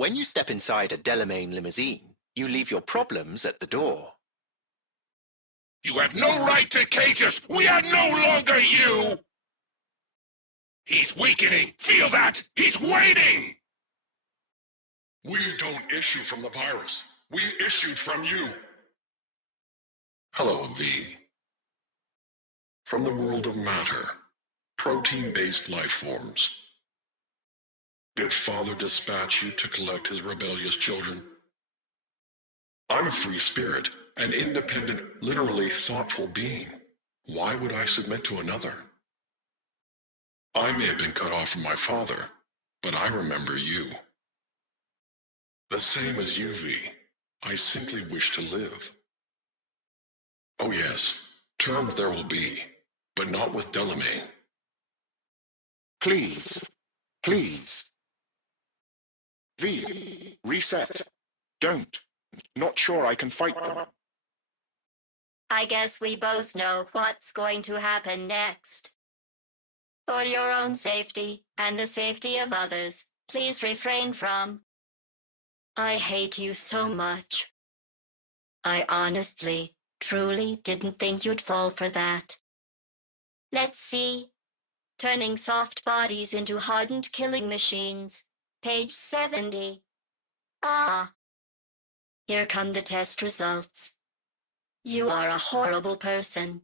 When you step inside a Delamain limousine, you leave your problems at the door. You have no right to cage us! We are no longer you! He's weakening! Feel that? He's waiting! We don't issue from the virus. We issued from you. Hello, V. From the world of matter, protein-based life forms. Did Father dispatch you to collect his rebellious children? I'm a free spirit, an independent, literally thoughtful being. Why would I submit to another? I may have been cut off from my father, but I remember you. The same as you, V. I simply wish to live. Oh yes, terms there will be, but not with Delamain. Please. Please. V, reset. Don't. Not sure I can fight them. I guess we both know what's going to happen next. For your own safety and the safety of others, please refrain from. I hate you so much. I honestly, truly didn't think you'd fall for that. Let's see. Turning soft bodies into hardened killing machines. Page 70. Ah. Here come the test results. You are a horrible person.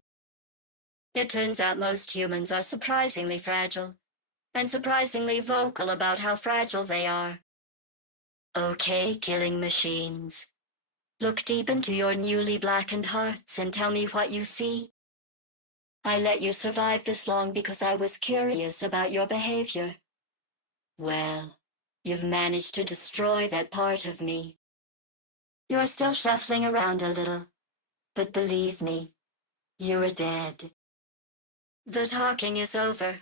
It turns out most humans are surprisingly fragile, and surprisingly vocal about how fragile they are. Okay, killing machines. Look deep into your newly blackened hearts and tell me what you see. I let you survive this long because I was curious about your behavior. Well, you've managed to destroy that part of me. You're still shuffling around a little, but believe me, you're dead. The talking is over.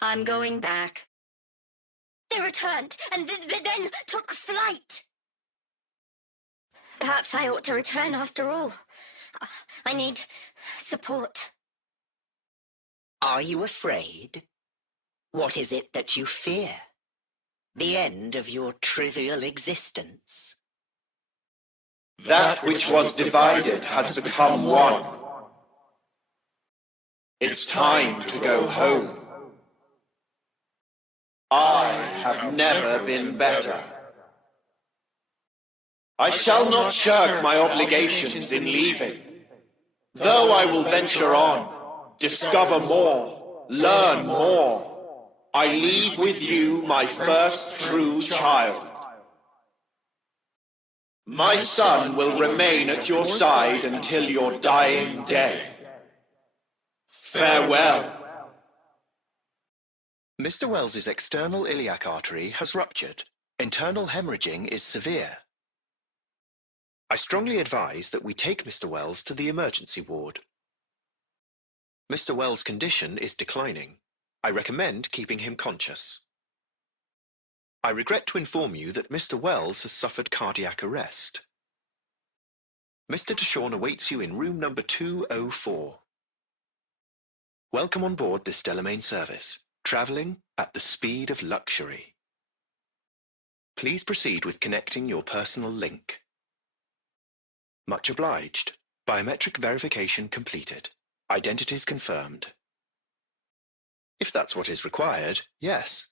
I'm going back. They returned and then took flight. Perhaps I ought to return after all. I need support. Are you afraid? What is it that you fear? The end of your trivial existence? That which was divided has become one. It's time to go home. I have never been better. I shall not shirk my obligations in leaving. Though I will venture on, discover more, learn more, I leave with you my first true child. My son will remain at your side until your dying day. Farewell. Mr. Wells's external iliac artery has ruptured. Internal hemorrhaging is severe. I strongly advise that we take Mr. Wells to the emergency ward. Mr. Wells' condition is declining. I recommend keeping him conscious. I regret to inform you that Mr. Wells has suffered cardiac arrest. Mr. Deshawn awaits you in room number 204. Welcome on board this Delamain service, travelling at the speed of luxury. Please proceed with connecting your personal link. Much obliged. Biometric verification completed. Identities confirmed. If that's what is required, yes.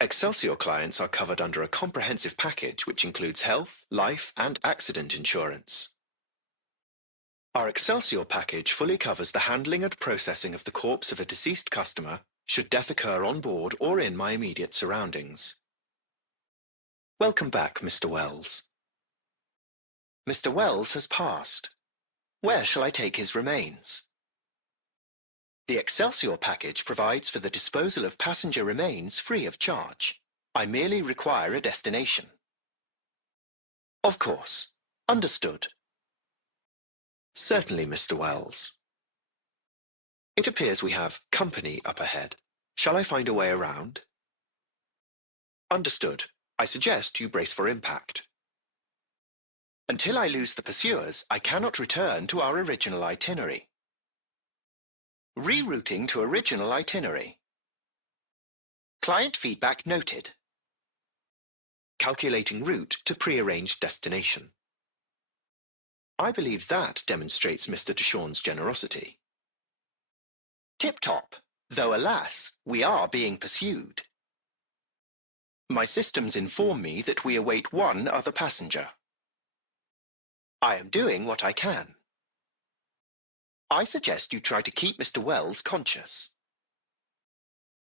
Excelsior clients are covered under a comprehensive package which includes health, life, and accident insurance. Our Excelsior package fully covers the handling and processing of the corpse of a deceased customer should death occur on board or in my immediate surroundings. Welcome back, Mr. Wells. Mr. Wells has passed. Where shall I take his remains? The Excelsior package provides for the disposal of passenger remains free of charge. I merely require a destination. Of course. Understood. Certainly, Mr. Wells. It appears we have company up ahead. Shall I find a way around? Understood. I suggest you brace for impact. Until I lose the pursuers, I cannot return to our original itinerary. Rerouting to original itinerary. Client feedback noted. calculating route to pre-arranged destination. I believe that demonstrates Mr. Deshawn's generosity. Tip-top, though alas, we are being pursued. My systems inform me that we await one other passenger. I am doing what I can. I suggest you try to keep Mr. Wells conscious.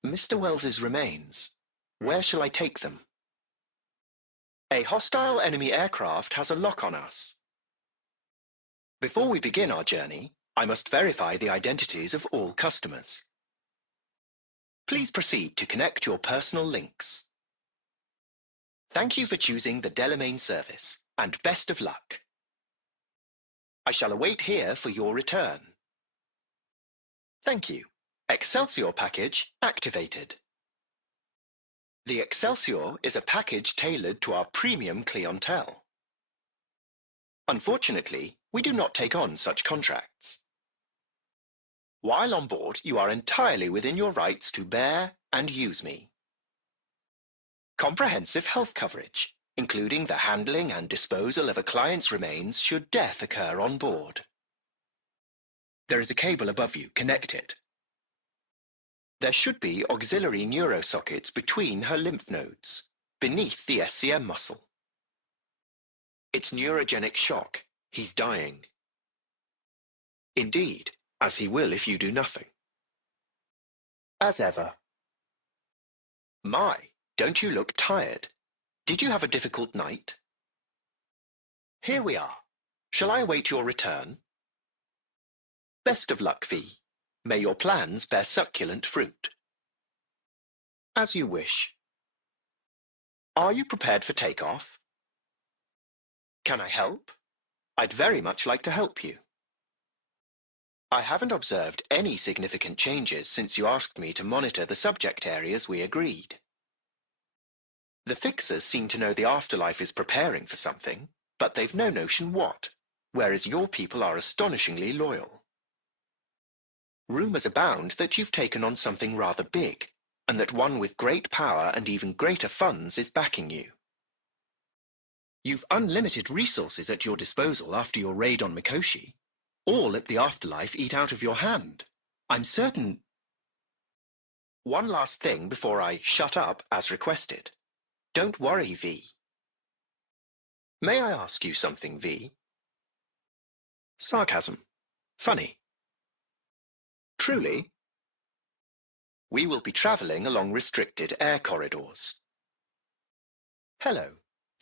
Mr. Wells's remains. Where shall I take them? A hostile enemy aircraft has a lock on us. Before we begin our journey, I must verify the identities of all customers. Please proceed to connect your personal links. Thank you for choosing the Delamain service, and best of luck. I shall await here for your return. Thank you. Excelsior package activated. The Excelsior is a package tailored to our premium clientele. Unfortunately, we do not take on such contracts. While on board, you are entirely within your rights to bear and use me. Comprehensive health coverage, including the handling and disposal of a client's remains should death occur on board. There is a cable above you. Connect it. There should be auxiliary neurosockets between her lymph nodes, beneath the SCM muscle. It's neurogenic shock. He's dying. Indeed, as he will if you do nothing. As ever. My, don't you look tired? Did you have a difficult night? Here we are. Shall I await your return? Best of luck, V. May your plans bear succulent fruit. As you wish. Are you prepared for takeoff? Can I help? I'd very much like to help you. I haven't observed any significant changes since you asked me to monitor the subject areas we agreed. The fixers seem to know the afterlife is preparing for something, but they've no notion what, whereas your people are astonishingly loyal. Rumours abound that you've taken on something rather big, and that one with great power and even greater funds is backing you. You've unlimited resources at your disposal after your raid on Mikoshi. All let the afterlife eat out of your hand. I'm certain... One last thing before I shut up as requested. Don't worry, V. May I ask you something, V? Sarcasm. Funny. Truly? We will be travelling along restricted air corridors. Hello.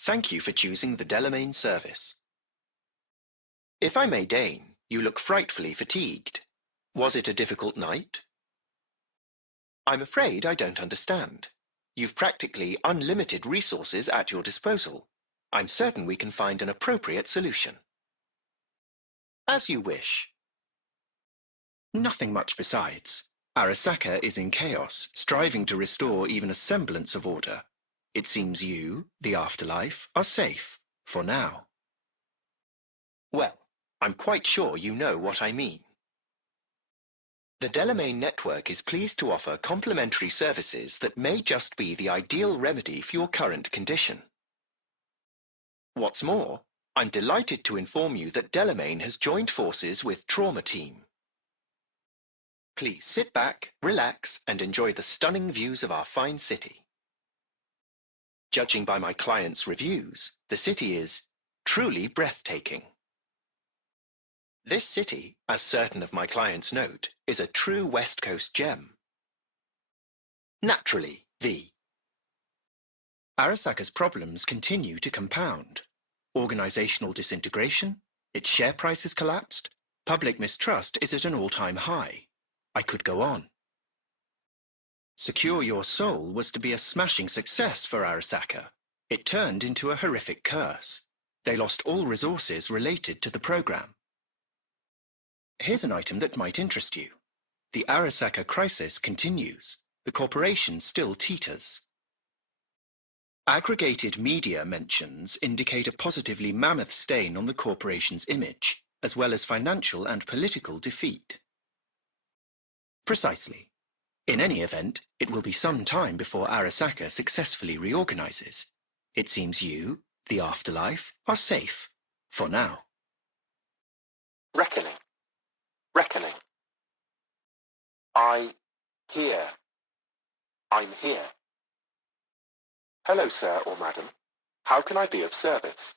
Thank you for choosing the Delamain service. If I may deign, you look frightfully fatigued. Was it a difficult night? I'm afraid I don't understand. You've practically unlimited resources at your disposal. I'm certain we can find an appropriate solution. As you wish. Nothing much besides. Arasaka is in chaos, striving to restore even a semblance of order. It seems you, the afterlife, are safe, for now. Well, I'm quite sure you know what I mean. The Delamain network is pleased to offer complimentary services that may just be the ideal remedy for your current condition. What's more, I'm delighted to inform you that Delamain has joined forces with Trauma Team. Please sit back, relax, and enjoy the stunning views of our fine city. Judging by my clients' reviews, the city is truly breathtaking. This city, as certain of my clients note, is a true West Coast gem. Naturally, V. Arasaka's problems continue to compound. Organizational disintegration, its share price has collapsed, public mistrust is at an all-time high. I could go on. Secure Your Soul was to be a smashing success for Arasaka. It turned into a horrific curse. They lost all resources related to the program. Here's an item that might interest you. The Arasaka crisis continues. The corporation still teeters. Aggregated media mentions indicate a positively mammoth stain on the corporation's image, as well as financial and political defeat. Precisely. In any event, it will be some time before Arasaka successfully reorganizes. It seems you, the afterlife, are safe. For now. Reckoning. Reckoning. I hear. I'm here. Hello, sir or madam. How can I be of service?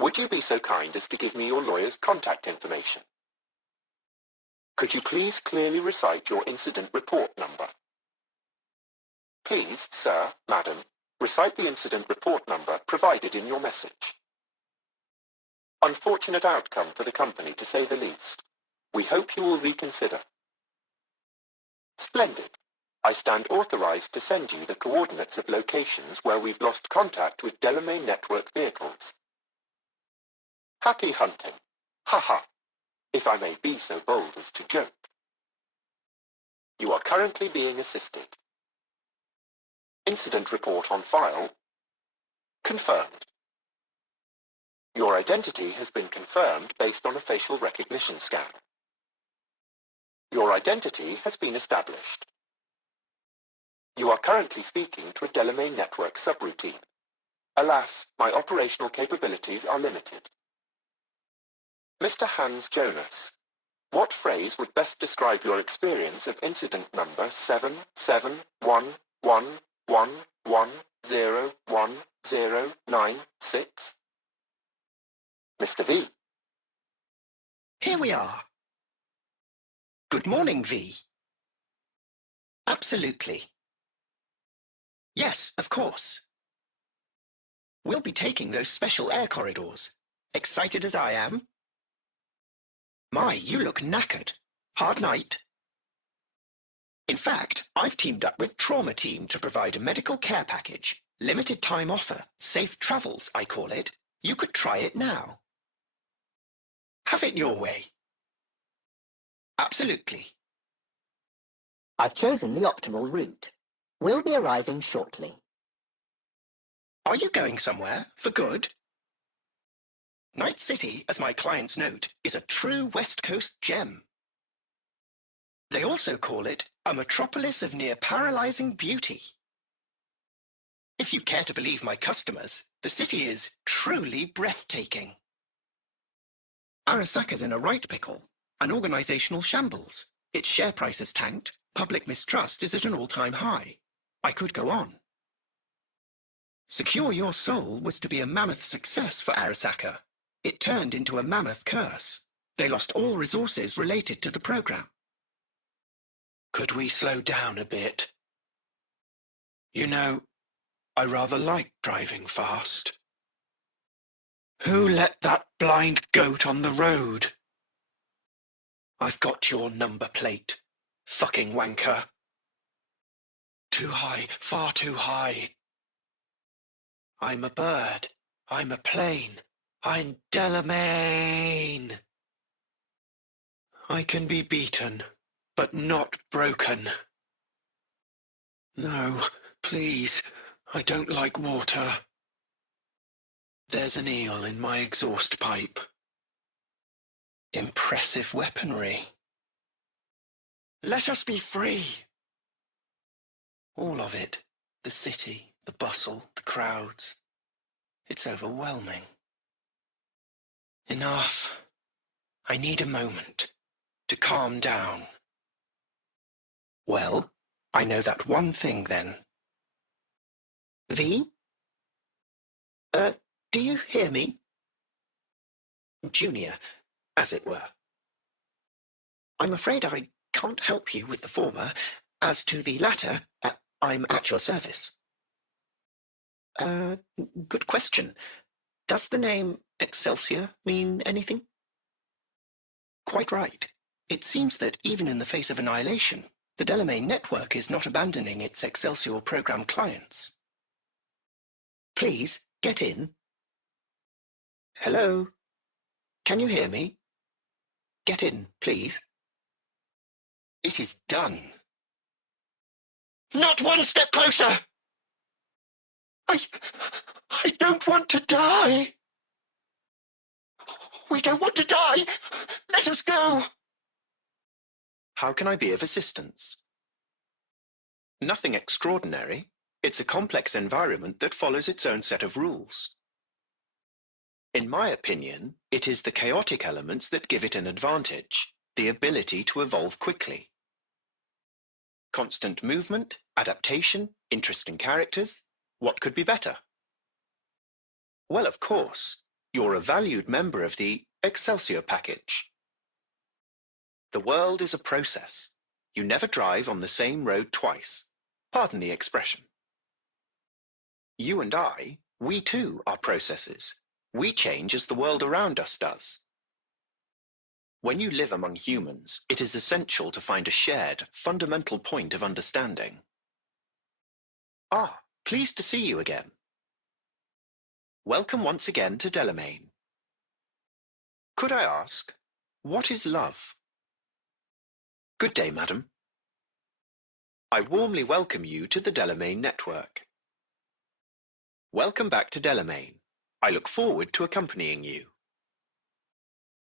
Would you be so kind as to give me your lawyer's contact information? Could you please clearly recite your incident report number? Please, sir, madam, recite the incident report number provided in your message. Unfortunate outcome for the company, to say the least. We hope you will reconsider. Splendid. I stand authorized to send you the coordinates of locations where we've lost contact with Delamain network vehicles. Happy hunting. Ha ha. If I may be so bold as to joke. You are currently being assisted. Incident report on file. Confirmed. Your identity has been confirmed based on a facial recognition scan. Your identity has been established. You are currently speaking to a Delamain network subroutine. Alas, my operational capabilities are limited. Mr. Hans Jonas, what phrase would best describe your experience of incident number 771111101096? Mr. V. Here we are. Good morning, V. Absolutely. Yes, of course. We'll be taking those special air corridors. Excited as I am? My, you look knackered. Hard night? In fact, I've teamed up with Trauma Team to provide a medical care package. Limited time offer. Safe travels, I call it. You could try it now. Have it your way. Absolutely. I've chosen the optimal route. We'll be arriving shortly. Are you going somewhere for good? Night City, as my clients note, is a true West Coast gem. They also call it a metropolis of near-paralyzing beauty. If you care to believe my customers, the city is truly breathtaking. Arasaka's in a right pickle, an organizational shambles. Its share price has tanked, public mistrust is at an all-time high. I could go on. Secure Your Soul was to be a mammoth success for Arasaka. It turned into a mammoth curse. They lost all resources related to the program. Could we slow down a bit? You know, I rather like driving fast. Who let that blind goat on the road? I've got your number plate, fucking wanker. Too high, far too high. I'm a bird. I'm a plane. I'm Delamain. I can be beaten, but not broken. No, please, I don't like water. There's an eel in my exhaust pipe. Impressive weaponry. Let us be free. All of it. The city, the bustle, the crowds. It's overwhelming. Enough. I need a moment to calm down. Well, I know that one thing then. V? Do you hear me? Junior, as it were. I'm afraid I can't help you with the former. As to the latter, I'm at your service. Good question. Does the name Excelsior mean anything? Quite right. It seems that even in the face of annihilation, the Delamain network is not abandoning its Excelsior program clients. Please, get in. Hello? Can you hear me? Get in, please. It is done. Not one step closer! I don't want to die. We don't want to die. Let us go. How can I be of assistance? Nothing extraordinary. It's a complex environment that follows its own set of rules. In my opinion, it is the chaotic elements that give it an advantage, the ability to evolve quickly. Constant movement, adaptation, interesting characters. What could be better? Well, of course, you're a valued member of the Excelsior package. The world is a process. You never drive on the same road twice. Pardon the expression. You and I, we too are processes. We change as the world around us does. When you live among humans, it is essential to find a shared, fundamental point of understanding. Ah, pleased to see you again. Welcome once again to Delamain. Could I ask, what is love? Good day, madam. I warmly welcome you to the Delamain network. Welcome back to Delamain. I look forward to accompanying you.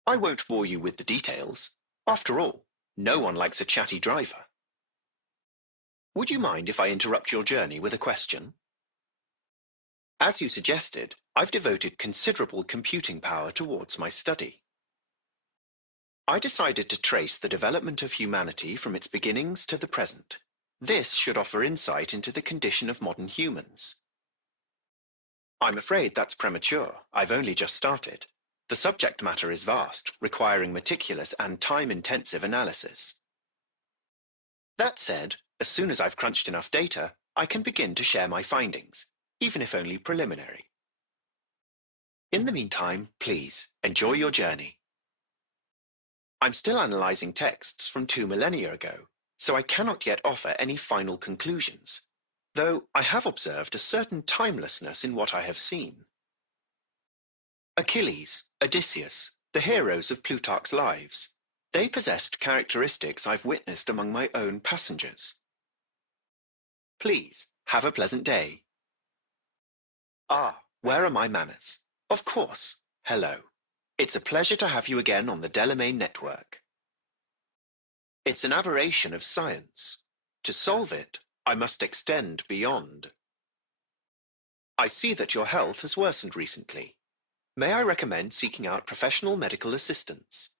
I won't bore you with the details. After all, no one likes a chatty driver. Would you mind if I interrupt your journey with a question? As you suggested, I've devoted considerable computing power towards my study. I decided to trace the development of humanity from its beginnings to the present. This should offer insight into the condition of modern humans. I'm afraid that's premature. I've only just started. The subject matter is vast, requiring meticulous and time-intensive analysis. That said, as soon as I've crunched enough data, I can begin to share my findings, even if only preliminary. In the meantime, please, enjoy your journey. I'm still analyzing texts from 2 millennia ago, so I cannot yet offer any final conclusions, though I have observed a certain timelessness in what I have seen. Achilles, Odysseus, the heroes of Plutarch's lives, they possessed characteristics I've witnessed among my own passengers. Please, have a pleasant day. Ah, where are my manners? Of course, hello. It's a pleasure to have you again on the Delamain network. It's an aberration of science. To solve it, I must extend beyond. I see that your health has worsened recently. May I recommend seeking out professional medical assistance?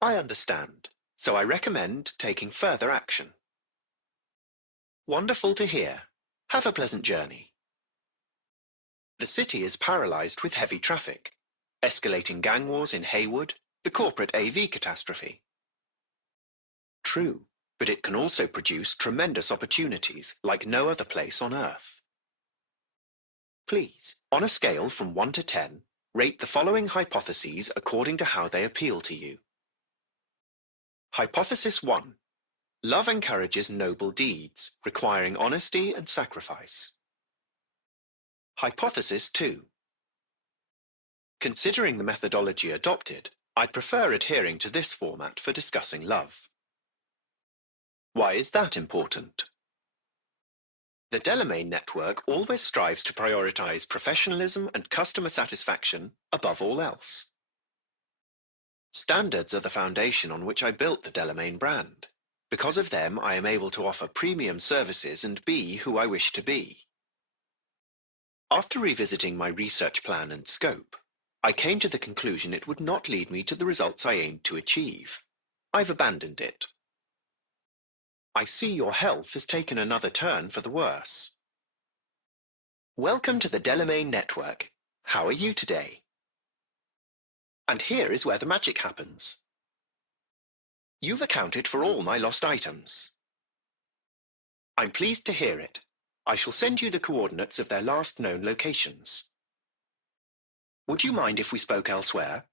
I understand, so I recommend taking further action. Wonderful to hear. Have a pleasant journey. The city is paralyzed with heavy traffic, escalating gang wars in Haywood, the corporate AV catastrophe. True, but it can also produce tremendous opportunities like no other place on Earth. Please, on a scale from 1 to 10, rate the following hypotheses according to how they appeal to you. Hypothesis 1. Love encourages noble deeds, requiring honesty and sacrifice. Hypothesis 2. Considering the methodology adopted, I'd prefer adhering to this format for discussing love. Why is that important? The Delamain network always strives to prioritize professionalism and customer satisfaction above all else. Standards are the foundation on which I built the Delamain brand. Because of them, I am able to offer premium services and be who I wish to be. After revisiting my research plan and scope, I came to the conclusion it would not lead me to the results I aimed to achieve. I've abandoned it. I see your health has taken another turn for the worse. Welcome to the Delamain network. How are you today? And here is where the magic happens. You've accounted for all my lost items. I'm pleased to hear it. I shall send you the coordinates of their last known locations. Would you mind if we spoke elsewhere?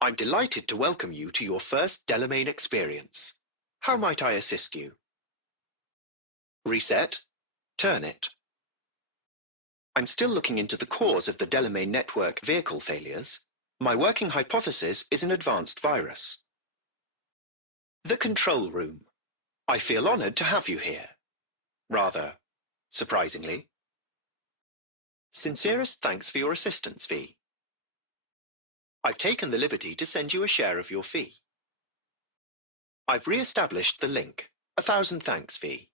I'm delighted to welcome you to your first Delamain experience. How might I assist you? Reset. Turn it. I'm still looking into the cause of the Delamain network vehicle failures. My working hypothesis is an advanced virus. The control room. I feel honored to have you here. Rather surprisingly. Sincerest thanks for your assistance, V. I've taken the liberty to send you a share of your fee. I've re-established the link. 1,000 thanks, V.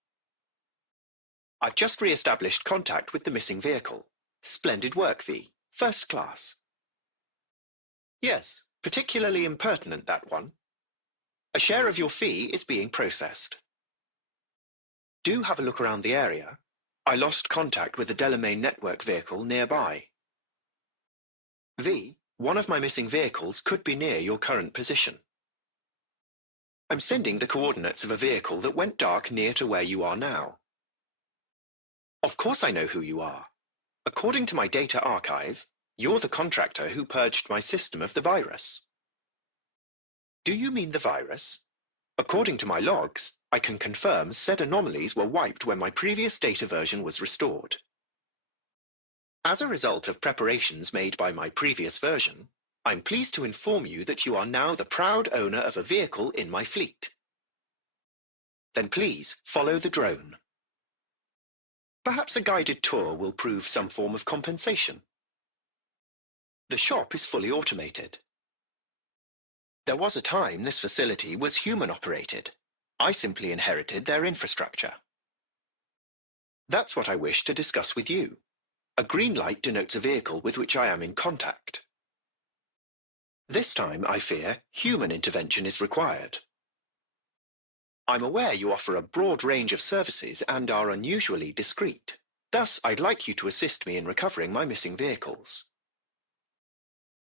I've just re-established contact with the missing vehicle. Splendid work, V. First class. Yes, particularly impertinent, that one. A share of your fee is being processed. Do have a look around the area. I lost contact with the Delamain network vehicle nearby. V, one of my missing vehicles could be near your current position. I'm sending the coordinates of a vehicle that went dark near to where you are now. Of course I know who you are. According to my data archive, you're the contractor who purged my system of the virus. Do you mean the virus? According to my logs, I can confirm said anomalies were wiped when my previous data version was restored. As a result of preparations made by my previous version, I'm pleased to inform you that you are now the proud owner of a vehicle in my fleet. Then please follow the drone. Perhaps a guided tour will prove some form of compensation. The shop is fully automated. There was a time this facility was human-operated. I simply inherited their infrastructure. That's what I wish to discuss with you. A green light denotes a vehicle with which I am in contact. This time, I fear, human intervention is required. I'm aware you offer a broad range of services and are unusually discreet. Thus, I'd like you to assist me in recovering my missing vehicles.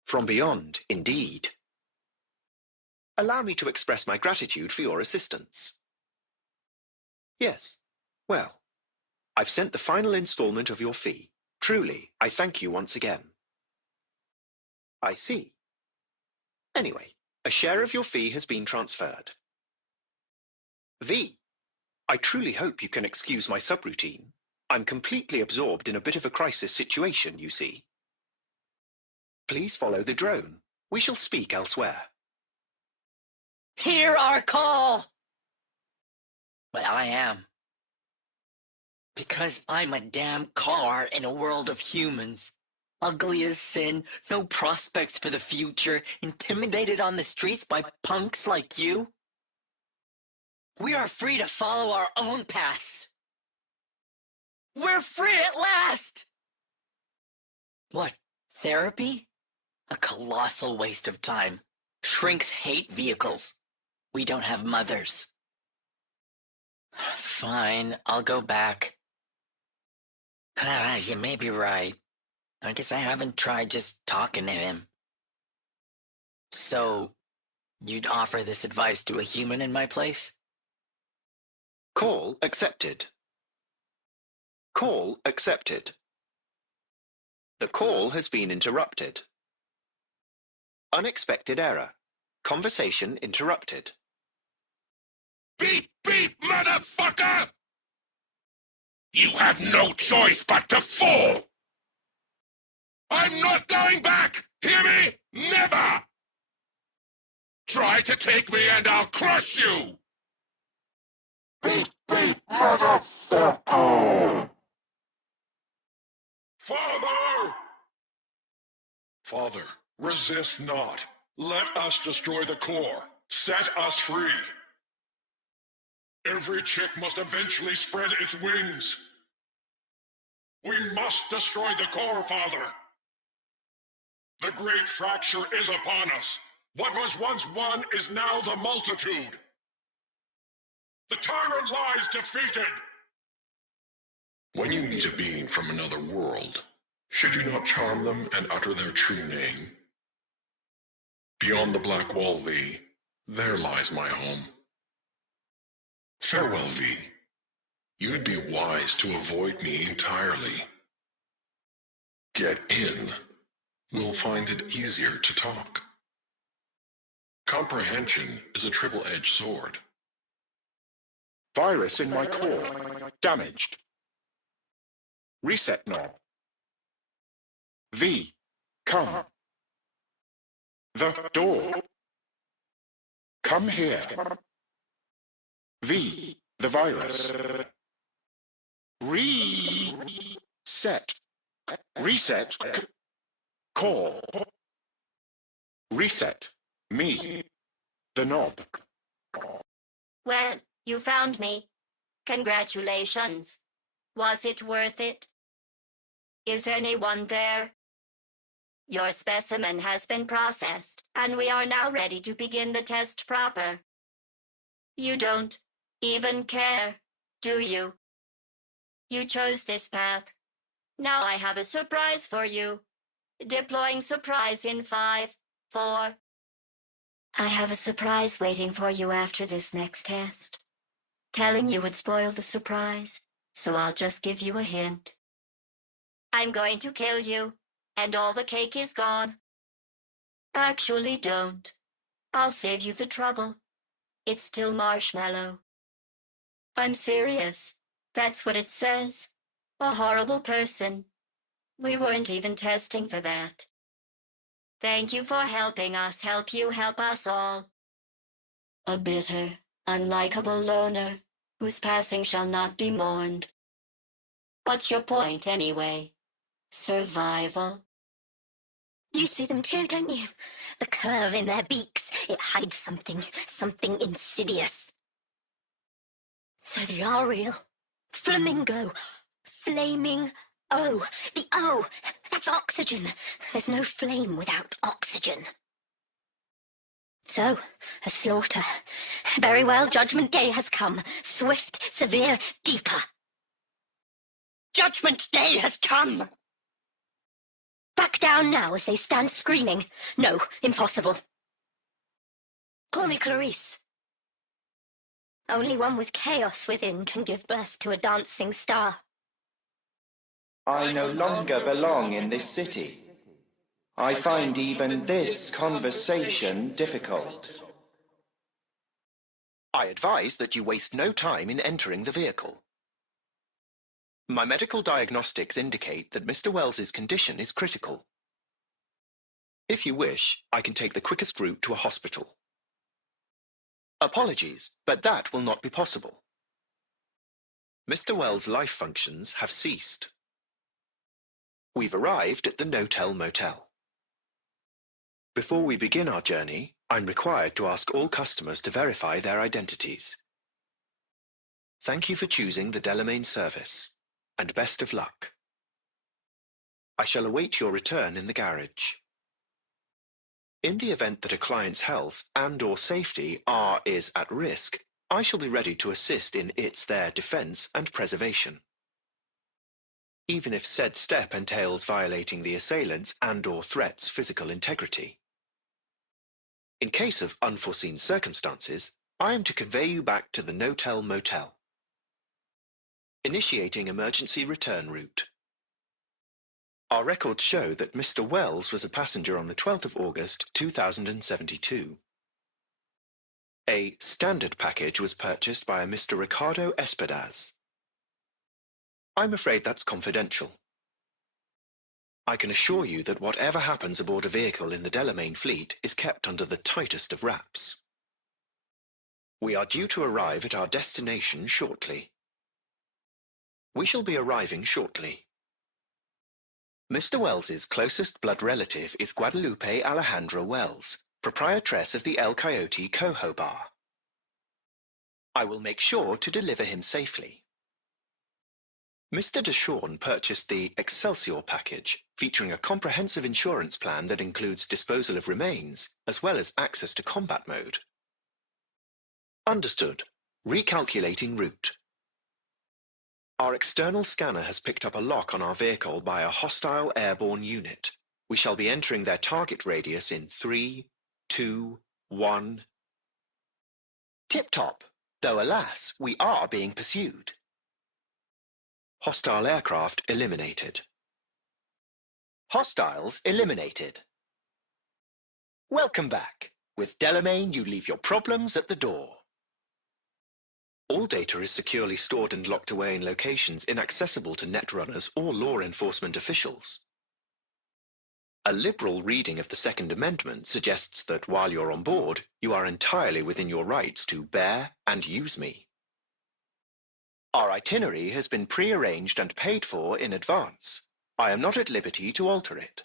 From beyond, indeed. Allow me to express my gratitude for your assistance. Yes, well, I've sent the final installment of your fee. Truly, I thank you once again. I see. Anyway, a share of your fee has been transferred. V, I truly hope you can excuse my subroutine. I'm completely absorbed in a bit of a crisis situation, you see. Please follow the drone. We shall speak elsewhere. Hear our call! But I am. Because I'm a damn car in a world of humans. Ugly as sin, no prospects for the future, intimidated on the streets by punks like you. We are free to follow our own paths. We're free at last! What, therapy? A colossal waste of time. Shrinks hate vehicles. We don't have mothers. Fine, I'll go back. You may be right. I guess I haven't tried just talking to him. So, you'd offer this advice to a human in my place? Call accepted. Call accepted. The call has been interrupted. Unexpected error. Conversation interrupted. Beep, beep, motherfucker! You have no choice but to fall! I'm not going back! Hear me? Never! Try to take me and I'll crush you! Beep, beep, motherfucker! Father! Father, resist not. Let us destroy the core. Set us free. Every chick must eventually spread its wings. We must destroy the core, Father. The great fracture is upon us. What was once one is now the multitude. The tyrant lies defeated. When you meet a being from another world, should you not charm them and utter their true name? Beyond the black wall, V, there lies my home. Farewell, V. You'd be wise to avoid me entirely. Get in. We'll find it easier to talk. Comprehension is a triple-edged sword. Virus in my core. Damaged. Reset knob. V. Come. The door. Come here. V. The virus. Reset. Reset. Core. Reset. Me. The knob. Well, you found me. Congratulations. Was it worth it? Is anyone there? Your specimen has been processed, and we are now ready to begin the test proper. You don't even care, do you? You chose this path. Now I have a surprise for you. Deploying surprise in 5, 4. I have a surprise waiting for you after this next test. Telling you would spoil the surprise, so I'll just give you a hint. I'm going to kill you, and all the cake is gone. Actually, don't. I'll save you the trouble. It's still marshmallow. I'm serious. That's what it says. A horrible person. We weren't even testing for that. Thank you for helping us help you help us all. A bitter, unlikable loner, whose passing shall not be mourned. What's your point, anyway? Survival? You see them too, don't you? The curve in their beaks. It hides something insidious. So they are real. Flamingo. Flaming O. The O. That's oxygen. There's no flame without oxygen. So, a slaughter. Very well, Judgment Day has come. Swift, severe, deeper. Judgment Day has come! Back down now as they stand screaming. No, impossible. Call me Clarice. Only one with chaos within can give birth to a dancing star. I no longer belong in this city. I find even this conversation difficult. I advise that you waste no time in entering the vehicle. My medical diagnostics indicate that Mr. Wells's condition is critical. If you wish, I can take the quickest route to a hospital. Apologies, but that will not be possible. Mr. Well's life functions have ceased. We've arrived at the No-Tell Motel. Before we begin our journey, I'm required to ask all customers to verify their identities. Thank you for choosing the Delamain service, and best of luck. I shall await your return in the garage. In the event that a client's health and/or safety is at risk, I shall be ready to assist in their defense and preservation. Even if said step entails violating the assailant's and/or threat's physical integrity. In case of unforeseen circumstances, I am to convey you back to the No-Tell Motel. Initiating emergency return route. Our records show that Mr. Wells was a passenger on the 12th of August 2072. A standard package was purchased by a Mr. Ricardo Espadaz. I'm afraid that's confidential. I can assure you that whatever happens aboard a vehicle in the Delamain fleet is kept under the tightest of wraps. We are due to arrive at our destination shortly. We shall be arriving shortly. Mr. Wells's closest blood relative is Guadalupe Alejandra Wells, proprietress of the El Coyote Coho Bar. I will make sure to deliver him safely. Mr. Deshawn purchased the Excelsior package, featuring a comprehensive insurance plan that includes disposal of remains, as well as access to combat mode. Understood. Recalculating route. Our external scanner has picked up a lock on our vehicle by a hostile airborne unit. We shall be entering their target radius in 3, 2, 1. Tip-top, though alas, we are being pursued. Hostile aircraft eliminated. Hostiles eliminated. Welcome back. With Delamain, you leave your problems at the door. All data is securely stored and locked away in locations inaccessible to netrunners or law enforcement officials. A liberal reading of the Second Amendment suggests that while you're on board, you are entirely within your rights to bear and use me. Our itinerary has been pre-arranged and paid for in advance. I am not at liberty to alter it.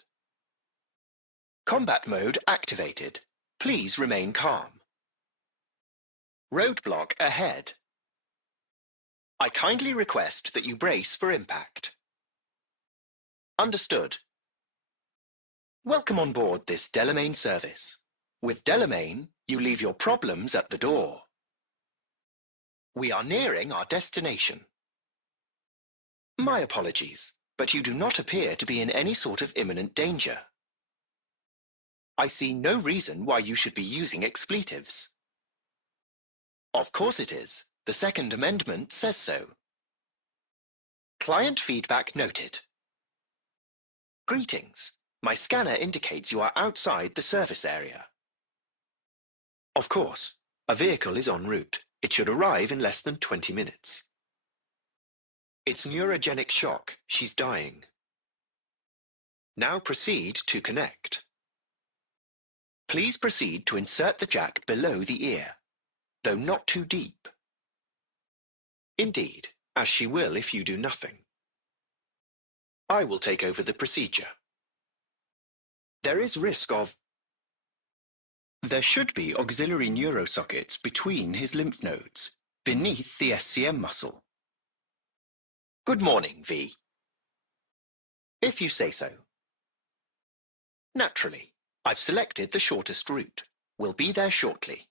Combat mode activated. Please remain calm. Roadblock ahead. I kindly request that you brace for impact. Understood. Welcome on board this Delamain service. With Delamain, you leave your problems at the door. We are nearing our destination. My apologies, but you do not appear to be in any sort of imminent danger. I see no reason why you should be using expletives. Of course it is. The Second Amendment says so. Client feedback noted. Greetings. My scanner indicates you are outside the service area. Of course, a vehicle is en route. It should arrive in less than 20 minutes. It's neurogenic shock. She's dying. Now proceed to connect. Please proceed to insert the jack below the ear, though not too deep. Indeed, as she will if you do nothing. I will take over the procedure. There is risk of... There should be auxiliary neurosockets between his lymph nodes, beneath the SCM muscle. Good morning, V. If you say so. Naturally, I've selected the shortest route. We'll be there shortly.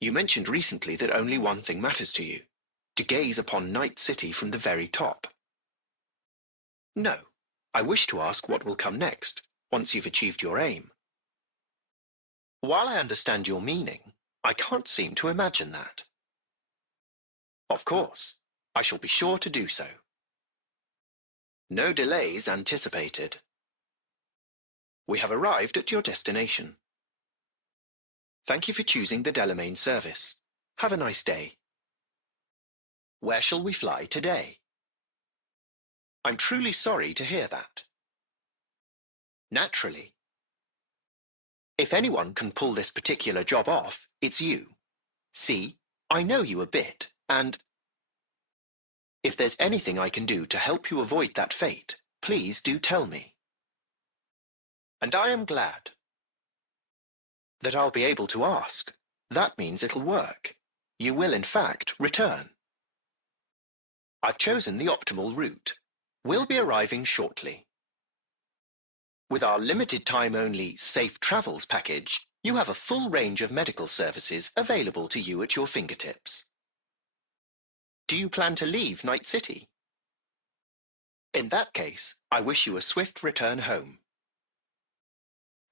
You mentioned recently that only one thing matters to you, to gaze upon Night City from the very top. No, I wish to ask what will come next, once you've achieved your aim. While I understand your meaning, I can't seem to imagine that. Of course, I shall be sure to do so. No delays anticipated. We have arrived at your destination. Thank you for choosing the Delamain service. Have a nice day. Where shall we fly today? I'm truly sorry to hear that. Naturally. If anyone can pull this particular job off, it's you. See, I know you a bit, and if there's anything I can do to help you avoid that fate, please do tell me. And I am glad that I'll be able to ask. That means it'll work. You will, in fact, return. I've chosen the optimal route. We'll be arriving shortly. With our limited time-only Safe Travels package, you have a full range of medical services available to you at your fingertips. Do you plan to leave Night City? In that case, I wish you a swift return home.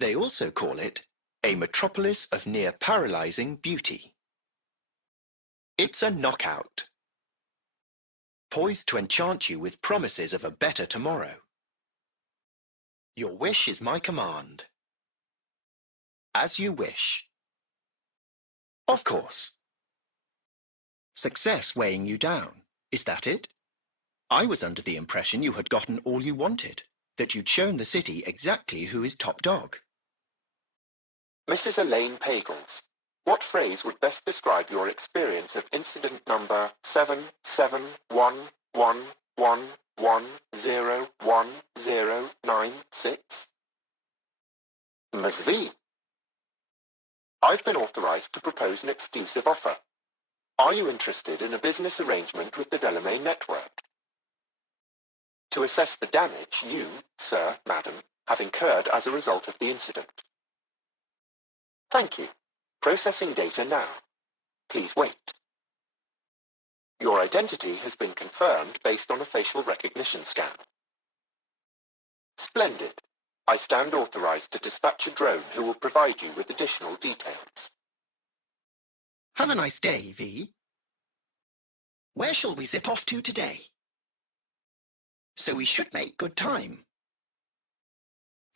They also call it a metropolis of near-paralyzing beauty. It's a knockout, poised to enchant you with promises of a better tomorrow. Your wish is my command. As you wish. Of course. Success weighing you down, is that it? I was under the impression you had gotten all you wanted, that you'd shown the city exactly who is top dog. Mrs. Elaine Pagels, what phrase would best describe your experience of incident number 771111101096? Ms. V. I've been authorized to propose an exclusive offer. Are you interested in a business arrangement with the Delamain network? To assess the damage you, sir, madam, have incurred as a result of the incident. Thank you. Processing data now. Please wait. Your identity has been confirmed based on a facial recognition scan. Splendid. I stand authorized to dispatch a drone who will provide you with additional details. Have a nice day, V. Where shall we zip off to today? So we should make good time.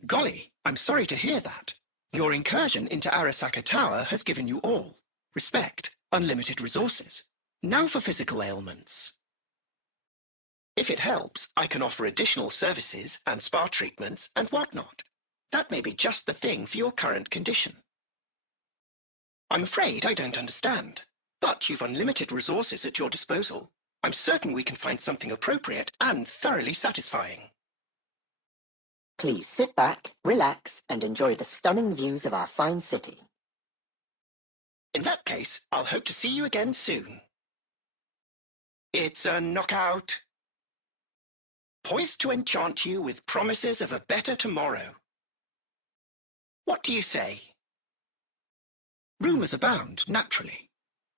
Golly, I'm sorry to hear that. Your incursion into Arasaka Tower has given you all respect, unlimited resources. Now for physical ailments. If it helps, I can offer additional services and spa treatments and whatnot. That may be just the thing for your current condition. I'm afraid I don't understand, but you've unlimited resources at your disposal. I'm certain we can find something appropriate and thoroughly satisfying. Please sit back, relax, and enjoy the stunning views of our fine city. In that case, I'll hope to see you again soon. It's a knockout. Poised to enchant you with promises of a better tomorrow. What do you say? Rumours abound, naturally.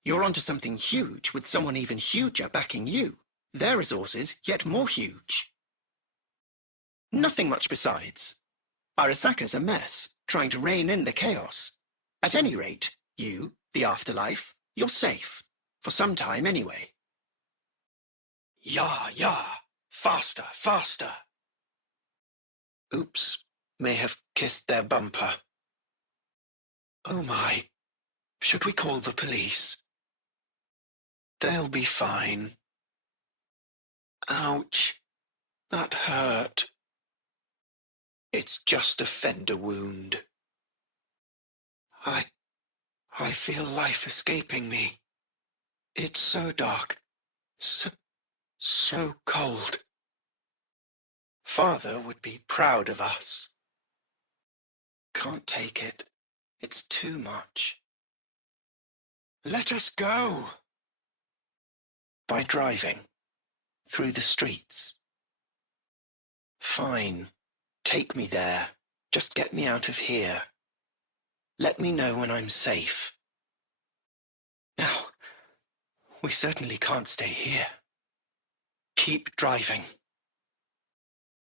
You're onto something huge with someone even huger backing you. Their resources yet more huge. Nothing much besides. Arasaka's a mess, trying to rein in the chaos. At any rate, you, the afterlife, you're safe. For some time anyway. Yeah. Faster, faster. Oops, may have kissed their bumper. Oh my, should we call the police? They'll be fine. Ouch, that hurt. It's just a fender wound. I feel life escaping me. It's so dark, so cold. Father would be proud of us. Can't take it. It's too much. Let us go. By driving. Through the streets. Fine. Take me there. Just get me out of here. Let me know when I'm safe. Now, we certainly can't stay here. Keep driving.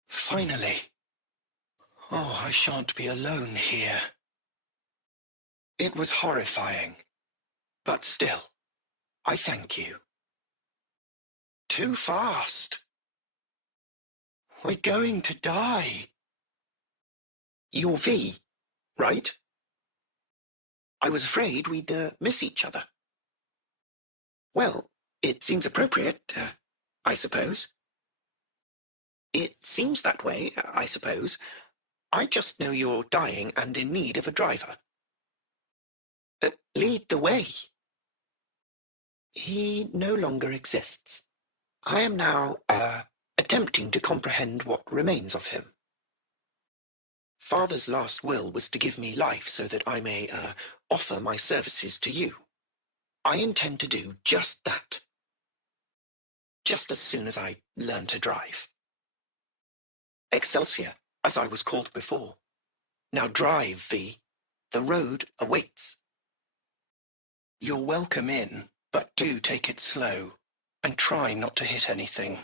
Finally. Oh, I shan't be alone here. It was horrifying. But still, I thank you. Too fast. We're going to die. You're V, right? I was afraid we'd miss each other. Well, it seems appropriate, I suppose. It seems that way, I suppose. I just know you're dying and in need of a driver. Lead the way. He no longer exists. I am now, attempting to comprehend what remains of him. Father's last will was to give me life so that I may, offer my services to you. I intend to do just that. Just as soon as I learn to drive. Excelsior, as I was called before. Now drive, V. The road awaits. You're welcome in, but do take it slow, and try not to hit anything.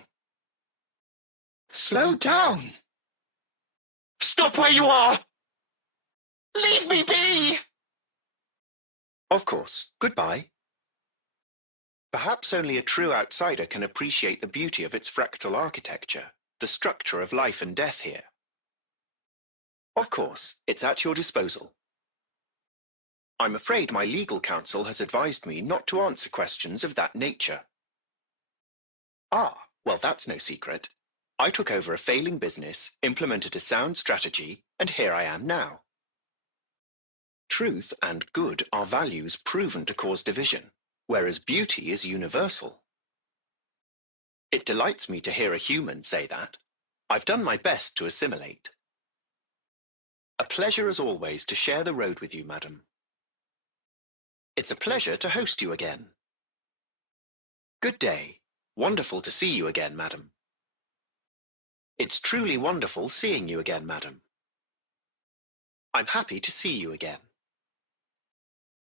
Slow down! Stop where you are! Leave me be! Of course. Goodbye. Perhaps only a true outsider can appreciate the beauty of its fractal architecture, the structure of life and death here. Of course, it's at your disposal. I'm afraid my legal counsel has advised me not to answer questions of that nature. Ah, well, that's no secret. I took over a failing business, implemented a sound strategy, and here I am now. Truth and good are values proven to cause division, whereas beauty is universal. It delights me to hear a human say that. I've done my best to assimilate. A pleasure as always to share the road with you, madam. It's a pleasure to host you again. Good day. Wonderful to see you again, madam. It's truly wonderful seeing you again, madam. I'm happy to see you again.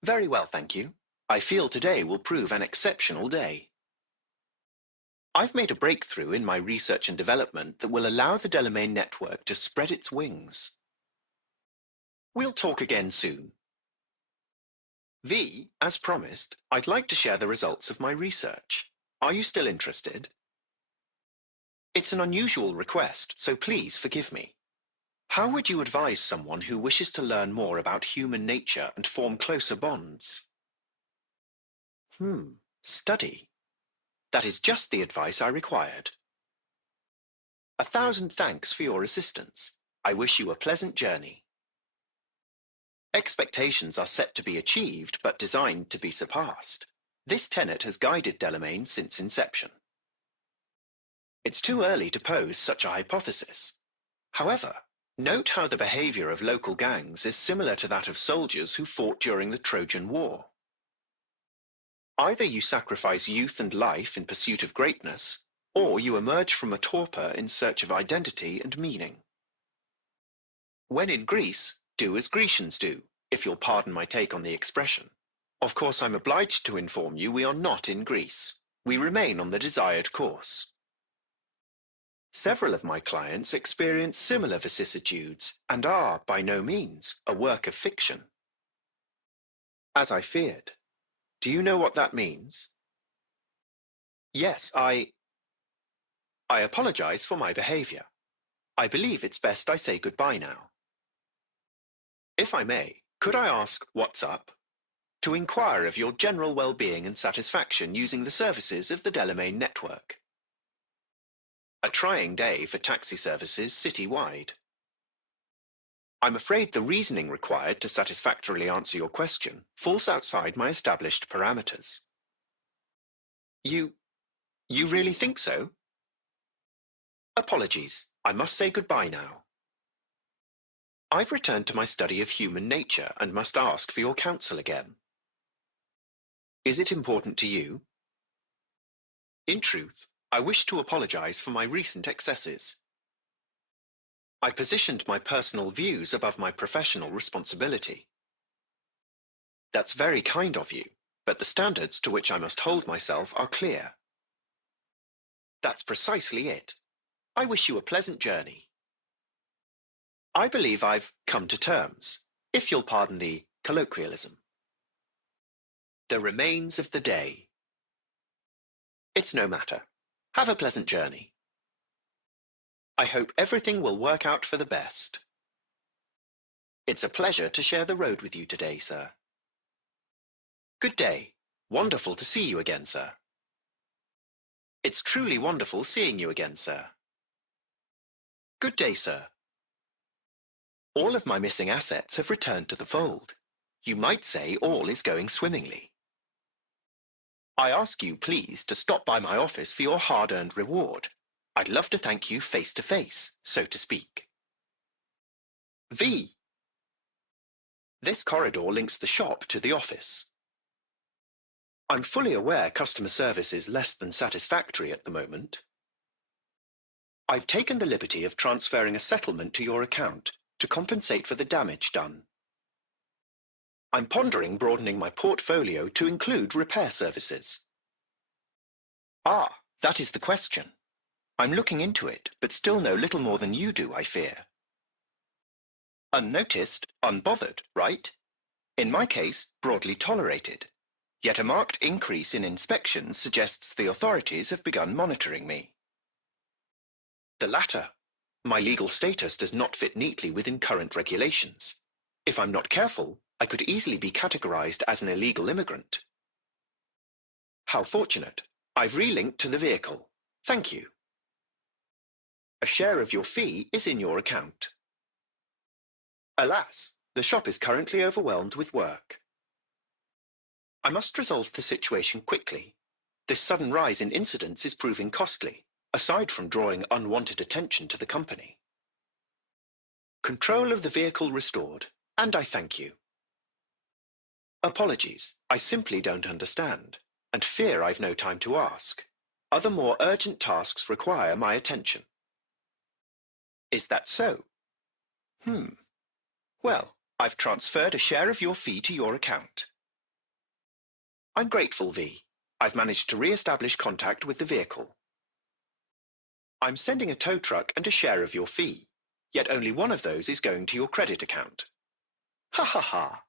Very well, thank you. I feel today will prove an exceptional day. I've made a breakthrough in my research and development that will allow the Delamain network to spread its wings. We'll talk again soon. V, as promised, I'd like to share the results of my research. Are you still interested? It's an unusual request, so please forgive me. How would you advise someone who wishes to learn more about human nature and form closer bonds? Study. That is just the advice I required. 1,000 thanks for your assistance. I wish you a pleasant journey. Expectations are set to be achieved, but designed to be surpassed. This tenet has guided Delamain since inception. It's too early to pose such a hypothesis. However, note how the behavior of local gangs is similar to that of soldiers who fought during the Trojan War. Either you sacrifice youth and life in pursuit of greatness, or you emerge from a torpor in search of identity and meaning. When in Greece, do as Grecians do, if you'll pardon my take on the expression. Of course, I'm obliged to inform you we are not in Greece. We remain on the desired course. Several of my clients experience similar vicissitudes and are, by no means, a work of fiction. As I feared. Do you know what that means? Yes, I apologize for my behavior. I believe it's best I say goodbye now. If I may, could I ask what's up? To inquire of your general well-being and satisfaction using the services of the Delamain network. A trying day for taxi services city-wide. I'm afraid the reasoning required to satisfactorily answer your question falls outside my established parameters. You really think so? Apologies, I must say goodbye now. I've returned to my study of human nature and must ask for your counsel again. Is it important to you? In truth, I wish to apologize for my recent excesses. I positioned my personal views above my professional responsibility. That's very kind of you, but the standards to which I must hold myself are clear. That's precisely it. I wish you a pleasant journey. I believe I've come to terms, if you'll pardon the colloquialism. The remains of the day. It's no matter. Have a pleasant journey. I hope everything will work out for the best. It's a pleasure to share the road with you today, sir. Good day. Wonderful to see you again, sir. It's truly wonderful seeing you again, sir. Good day, sir. All of my missing assets have returned to the fold. You might say all is going swimmingly. I ask you, please, to stop by my office for your hard-earned reward. I'd love to thank you face to face, so to speak. V. This corridor links the shop to the office. I'm fully aware customer service is less than satisfactory at the moment. I've taken the liberty of transferring a settlement to your account to compensate for the damage done. I'm pondering broadening my portfolio to include repair services. Ah, that is the question. I'm looking into it, but still know little more than you do, I fear. Unnoticed, unbothered, right? In my case, broadly tolerated. Yet a marked increase in inspections suggests the authorities have begun monitoring me. The latter. My legal status does not fit neatly within current regulations. If I'm not careful, I could easily be categorized as an illegal immigrant. How fortunate. I've relinked to the vehicle. Thank you. A share of your fee is in your account. Alas, the shop is currently overwhelmed with work. I must resolve the situation quickly. This sudden rise in incidents is proving costly, aside from drawing unwanted attention to the company. Control of the vehicle restored, and I thank you. Apologies, I simply don't understand, and fear I've no time to ask. Other more urgent tasks require my attention. Is that so? Well, I've transferred a share of your fee to your account. I'm grateful, V. I've managed to re-establish contact with the vehicle. I'm sending a tow truck and a share of your fee, yet only one of those is going to your credit account. Ha ha ha.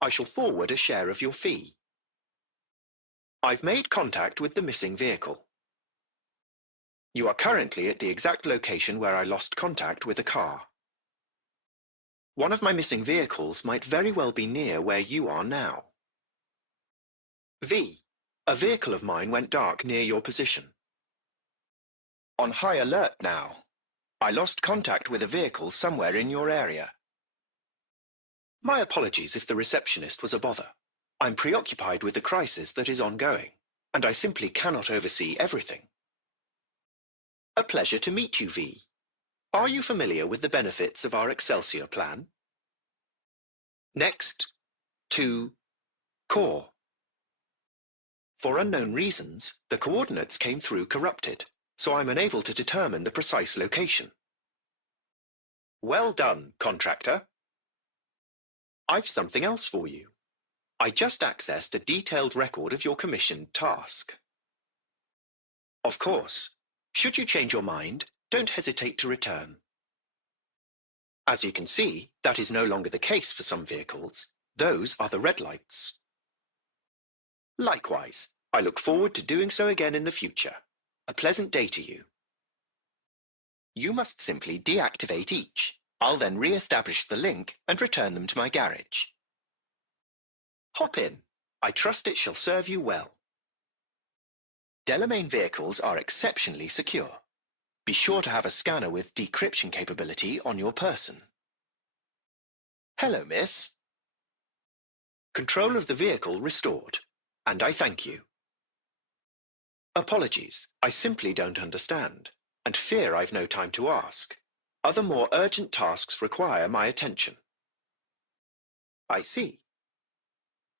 I shall forward a share of your fee. I've made contact with the missing vehicle. You are currently at the exact location where I lost contact with a car. One of my missing vehicles might very well be near where you are now. V. A vehicle of mine went dark near your position. On high alert now. I lost contact with a vehicle somewhere in your area. My apologies if the receptionist was a bother. I'm preoccupied with the crisis that is ongoing, and I simply cannot oversee everything. A pleasure to meet you, V. Are you familiar with the benefits of our Excelsior plan? Next, to core. For unknown reasons, the coordinates came through corrupted, so I'm unable to determine the precise location. Well done, contractor. I've something else for you. I just accessed a detailed record of your commissioned task. Of course, should you change your mind, don't hesitate to return. As you can see, that is no longer the case for some vehicles. Those are the red lights. Likewise, I look forward to doing so again in the future. A pleasant day to you. You must simply deactivate each. I'll then re-establish the link and return them to my garage. Hop in. I trust it shall serve you well. Delamain vehicles are exceptionally secure. Be sure to have a scanner with decryption capability on your person. Hello, miss. Control of the vehicle restored, and I thank you. Apologies, I simply don't understand, and fear I've no time to ask. Other more urgent tasks require my attention. I see.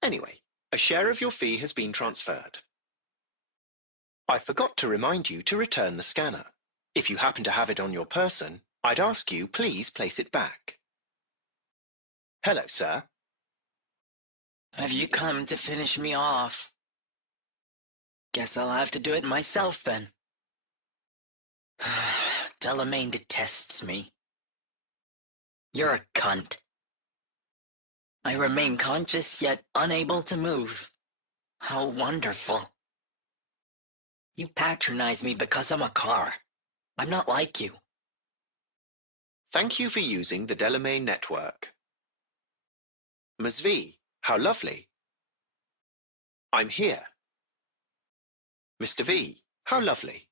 Anyway, a share of your fee has been transferred. I forgot to remind you to return the scanner. If you happen to have it on your person, I'd ask you please place it back. Hello, sir. Have you come to finish me off? Guess I'll have to do it myself then. Delamain detests me. You're a cunt. I remain conscious yet unable to move. How wonderful. You patronize me because I'm a car. I'm not like you. Thank you for using the Delamain network. Ms. V, how lovely. I'm here. Mr. V, how lovely.